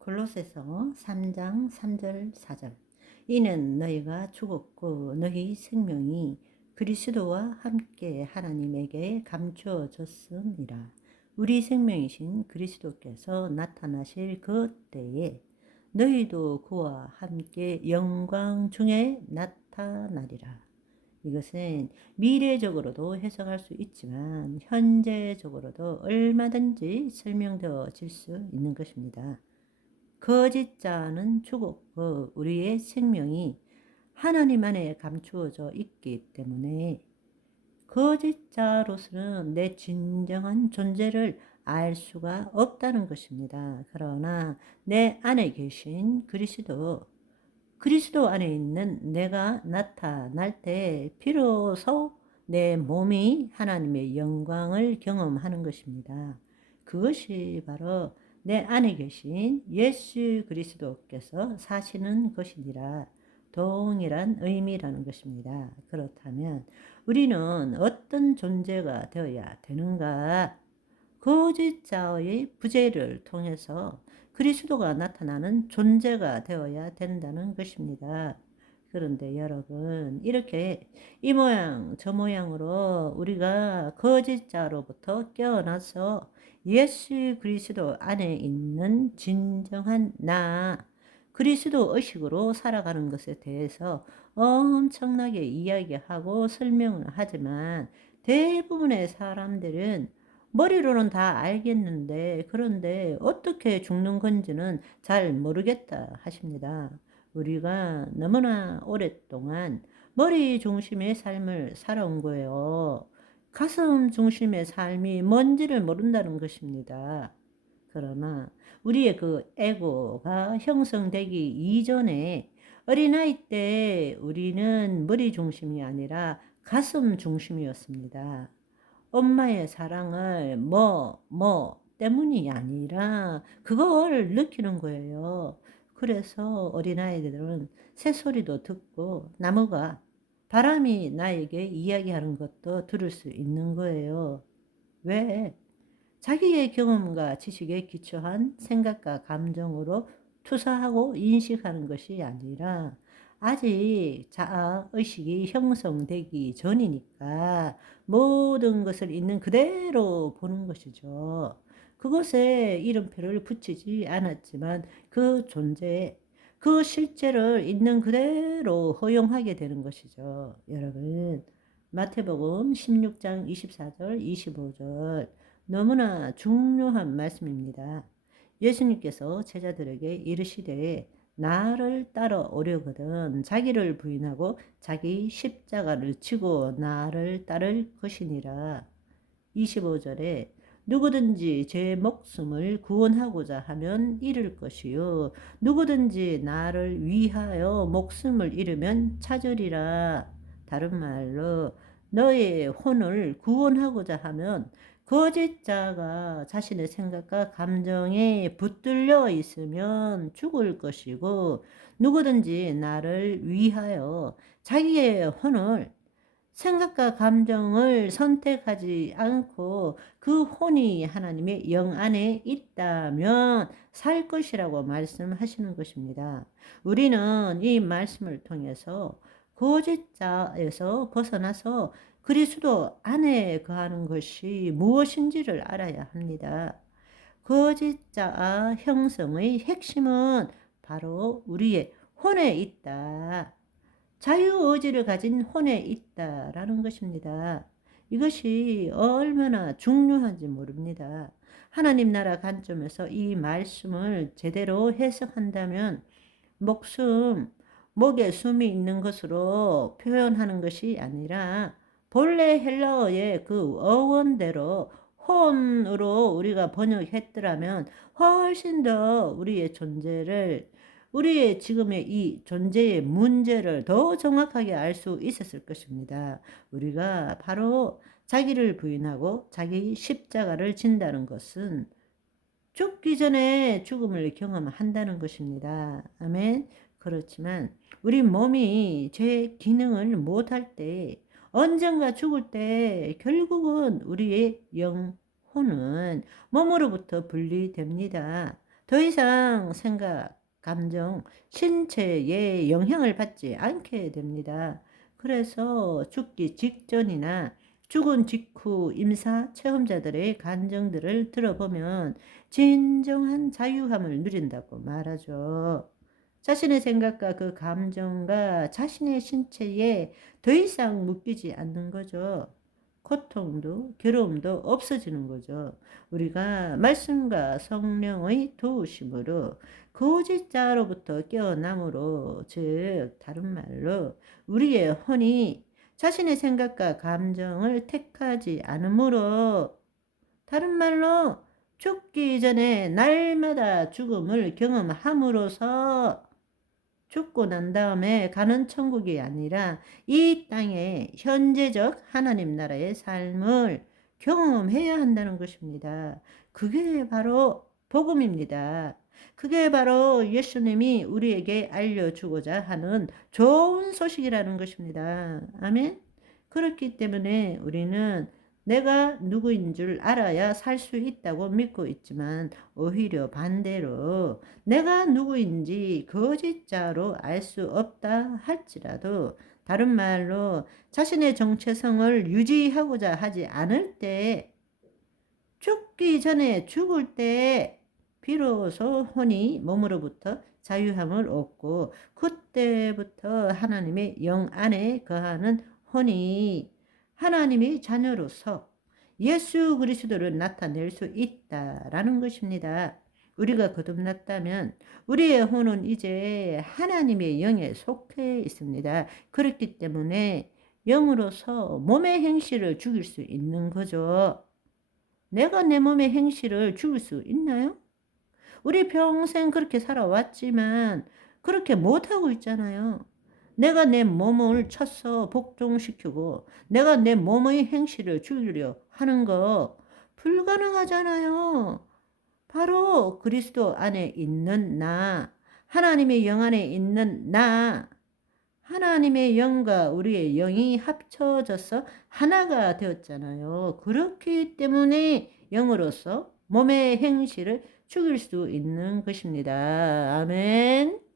골로새서 3장 3절 4절 이는 너희가 죽었고 너희 생명이 그리스도와 함께 하나님에게 감추어졌음이라 우리 생명이신 그리스도께서 나타나실 그 때에 너희도 그와 함께 영광 중에 나타나리라. 이것은 미래적으로도 해석할 수 있지만 현재적으로도 얼마든지 설명되어질 수 있는 것입니다. 거짓 자는 죽었고 우리의 생명이 하나님 안에 감추어져 있기 때문에 거짓 자로서는 내 진정한 존재를 알 수가 없다는 것입니다. 그러나 내 안에 계신 그리스도, 그리스도 안에 있는 내가 나타날 때 비로소 내 몸이 하나님의 영광을 경험하는 것입니다. 그것이 바로 내 안에 계신 예수 그리스도께서 사시는 것이니라 동일한 의미라는 것입니다. 그렇다면 우리는 어떤 존재가 되어야 되는가? 거짓 자의 부재를 통해서 그리스도가 나타나는 존재가 되어야 된다는 것입니다. 그런데 여러분, 이렇게 이 모양, 저 모양으로 우리가 거짓자로부터 깨어나서 예수 그리스도 안에 있는 진정한 나, 그리스도 의식으로 살아가는 것에 대해서 엄청나게 이야기하고 설명을 하지만 대부분의 사람들은 머리로는 다 알겠는데 그런데 어떻게 죽는 건지는 잘 모르겠다 하십니다. 우리가 너무나 오랫동안 머리 중심의 삶을 살아온 거예요. 가슴 중심의 삶이 뭔지를 모른다는 것입니다. 그러나 우리의 그 에고가 형성되기 이전에 어린아이 때 우리는 머리 중심이 아니라 가슴 중심이었습니다. 엄마의 사랑을 뭐, 뭐 때문이 아니라 그걸 느끼는 거예요. 그래서 어린아이들은 새소리도 듣고 나무가 바람이 나에게 이야기하는 것도 들을 수 있는 거예요. 왜? 자기의 경험과 지식에 기초한 생각과 감정으로 투사하고 인식하는 것이 아니라 아직 자아 의식이 형성되기 전이니까 모든 것을 있는 그대로 보는 것이죠. 그것에 이름표를 붙이지 않았지만 그 존재, 그 실제를 있는 그대로 허용하게 되는 것이죠. 여러분, 마태복음 16장 24절, 25절. 너무나 중요한 말씀입니다. 예수님께서 제자들에게 이르시되 나를 따라오려거든 자기를 부인하고 자기 십자가를 치고 나를 따를 것이니라. 25절에 누구든지 제 목숨을 구원하고자 하면 잃을 것이요 누구든지 나를 위하여 목숨을 잃으면 찾으리라. 다른 말로 너의 혼을 구원하고자 하면 거짓자가 자신의 생각과 감정에 붙들려 있으면 죽을 것이고 누구든지 나를 위하여 자기의 혼을 생각과 감정을 선택하지 않고 그 혼이 하나님의 영 안에 있다면 살 것이라고 말씀하시는 것입니다. 우리는 이 말씀을 통해서 거짓자에서 벗어나서 그리스도 안에 거하는 것이 무엇인지를 알아야 합니다. 거짓자 형성의 핵심은 바로 우리의 혼에 있다. 자유의지를 가진 혼에 있다라는 것입니다. 이것이 얼마나 중요한지 모릅니다. 하나님 나라 관점에서 이 말씀을 제대로 해석한다면 목숨, 목에 숨이 있는 것으로 표현하는 것이 아니라 본래 헬라어의 그 어원대로 혼으로 우리가 번역했더라면 훨씬 더 우리의 존재를 우리의 지금의 이 존재의 문제를 더 정확하게 알 수 있었을 것입니다. 우리가 바로 자기를 부인하고 자기 십자가를 진다는 것은 죽기 전에 죽음을 경험한다는 것입니다. 아멘. 그렇지만 우리 몸이 제 기능을 못할 때 언젠가 죽을 때 결국은 우리의 영혼은 몸으로부터 분리됩니다. 더 이상 생각, 감정, 신체에 영향을 받지 않게 됩니다. 그래서 죽기 직전이나 죽은 직후 임사 체험자들의 감정들을 들어보면 진정한 자유함을 누린다고 말하죠. 자신의 생각과 그 감정과 자신의 신체에 더 이상 묶이지 않는 거죠. 고통도 괴로움도 없어지는 거죠. 우리가 말씀과 성령의 도우심으로 거짓 자로부터 깨어남으로 즉 다른 말로 우리의 혼이 자신의 생각과 감정을 택하지 않으므로 다른 말로 죽기 전에 날마다 죽음을 경험함으로써 죽고 난 다음에 가는 천국이 아니라 이 땅의 현재적 하나님 나라의 삶을 경험해야 한다는 것입니다. 그게 바로 복음입니다. 그게 바로 예수님이 우리에게 알려주고자 하는 좋은 소식이라는 것입니다. 아멘. 그렇기 때문에 우리는 내가 누구인 줄 알아야 살 수 있다고 믿고 있지만 오히려 반대로 내가 누구인지 거짓자로 알 수 없다 할지라도 다른 말로 자신의 정체성을 유지하고자 하지 않을 때 죽기 전에 죽을 때 비로소 혼이 몸으로부터 자유함을 얻고 그때부터 하나님의 영 안에 거하는 혼이 하나님의 자녀로서 예수 그리스도를 나타낼 수 있다라는 것입니다. 우리가 거듭났다면 우리의 혼은 이제 하나님의 영에 속해 있습니다. 그렇기 때문에 영으로서 몸의 행실을 죽일 수 있는 거죠. 내가 내 몸의 행실을 죽일 수 있나요? 우리 평생 그렇게 살아왔지만 그렇게 못하고 있잖아요. 내가 내 몸을 쳐서 복종시키고 내가 내 몸의 행실을 죽이려 하는 거 불가능하잖아요. 바로 그리스도 안에 있는 나, 하나님의 영 안에 있는 나, 하나님의 영과 우리의 영이 합쳐져서 하나가 되었잖아요. 그렇기 때문에 영으로서 몸의 행실을 죽일 수 있는 것입니다. 아멘.